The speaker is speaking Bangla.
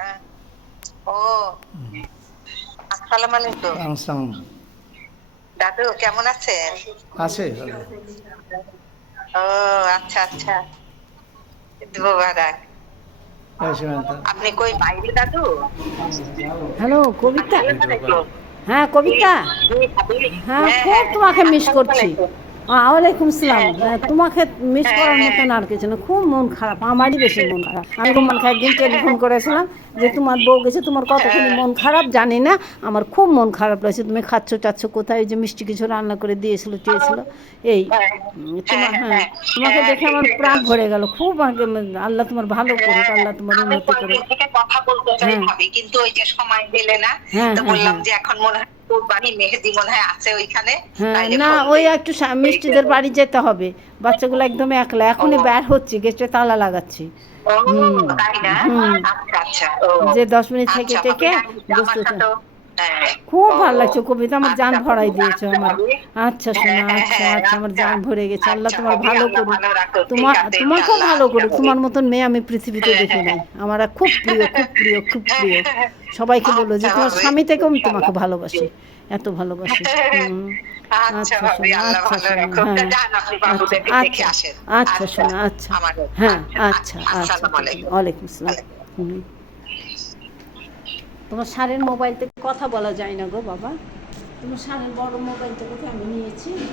হ্যাঁ। ও, আসসালামু আলাইকুম। আসসালাম। দাদু কেমন আছেন? আছে ভালো। ও, আচ্ছা আচ্ছা। ঈদ মোবারক। আপনি কই বাইরে দাদু? হ্যালো কবিতা। আসসালামু আলাইকুম। হ্যাঁ জি, কবিতা। জি, ভাবি। হ্যাঁ হ্যাঁ, খুব হ্যাঁ, হ্যাঁ, তোমাকে মিস আসসালামু করছি। আলাইকুম। ওয়ালাইকুম সালাম। হ্যাঁ, হ্যাঁ, তোমাকে মিস হ্যাঁ, করার হ্যাঁ, মতন আর কিছু না, খুব মন খারাপ, আমারই বেশি মন খারাপ। আমি রুমানকে একদিন টেলিফোন করেছিলাম যে তোমার বউ গেছে, তোমার কতখানি মন খারাপ জানি না, আমার খুব মন খারাপ লাগছে। তুমি খাচ্ছ টাচ্ছ কোথায়, ওই যে মিষ্টি কিছু রান্না করে দিয়েছিল চেয়েছিল এই হ্যাঁ, তোমার, হ্যাঁ, হ্যাঁ হ্যাঁ, তোমাকে হ্যাঁ, দেখে ঠিক আমার প্রাণ আছে। ভরে গেল খুব। আল্লাহ তোমার ভালো করুক, হ্যাঁ, আল্লাহ তোমার আমি উন্নতি করুক। কয়েকদিন থেকে কথা বলতে চাই হ্যাঁ ভাবি, কিন্তু ওই যে সময় পেলে না। হ্যাঁ তো হ্যাঁ বললাম হ্যাঁ যে এখন মনে হয় কুরবানি, মেহেদি মনে হয় আছে ওইখানে, হ্যাঁ, তাইলে না ফোন ওই দেই। একটু এই মিষ্টিদের জন্য। বাড়ি যেতে হবে, বাচ্চাগুলো একদম একলা, ও, এখনই বের হচ্ছি, গেটে তালা লাগাচ্ছি। ও, হুম তাই না? হুম। আচ্ছা আচ্ছা। ও, যে 10 মিনিট থেকে আচ্ছা ভাবি, টেকে হ্যাঁ, আমার গোস্তটা সাথেও। হ্যাঁ। খুব ও, ভালো লাগছে কবিতা, আমার জান আচ্ছা ভাবি, ভরাই দিয়েছো আচ্ছা আমার। ভাবি। আচ্ছা হ্যাঁ, শোনা, হ্যাঁ, আচ্ছা হ্যাঁ, আচ্ছা, আমার আচ্ছা। জান ভরে গেছে, আল্লাহ আচ্ছা তোমার ভাবি, ভালো আল্লাহ করুক। ভালো রাখো। ঠিক আছে, তোমাকেও ইনশাআল্লাহ। ভালো আচ্ছা করুক, ভাবি। তোমার মতন মেয়ে আমি পৃথিবীতে হ্যাঁ, দেখি হ্যাঁ, নাই, হ্যাঁ। আমার খুব প্রিয় খুব প্রিয় খুব প্রিয়। সবাইকে বললো যে আচ্ছা তোমার ভাবি, স্বামী থেকেও আমি তোমাকে ইনশাআল্লাহ। জি। ভালোবাসি, এত ভালোবাসি। হুম। আচ্ছা আচ্ছা ভাবি, শোনা, আল্লাহ আচ্ছা ভালো শোনা, রাখুক। তা হ্যাঁ যান আপনি আচ্ছা বাবুদেরকে দেখে আচ্ছা আসেন। আচ্ছা আচ্ছা, শোনা, আচ্ছা আমারও। হ্যাঁ আচ্ছা, আচ্ছা আচ্ছা, আচ্ছা, আসসালামু ঠিক আছে, আলাইকুম। ওয়ালাইকুম আসসালাম। ওয়ালাইকুম। হুম। তোমার সারের মোবাইল থেকে কথা বলা যায় না গো বাবা, তোমার সারের বড় মোবাইলটা কোথায় আমি নিয়েছি।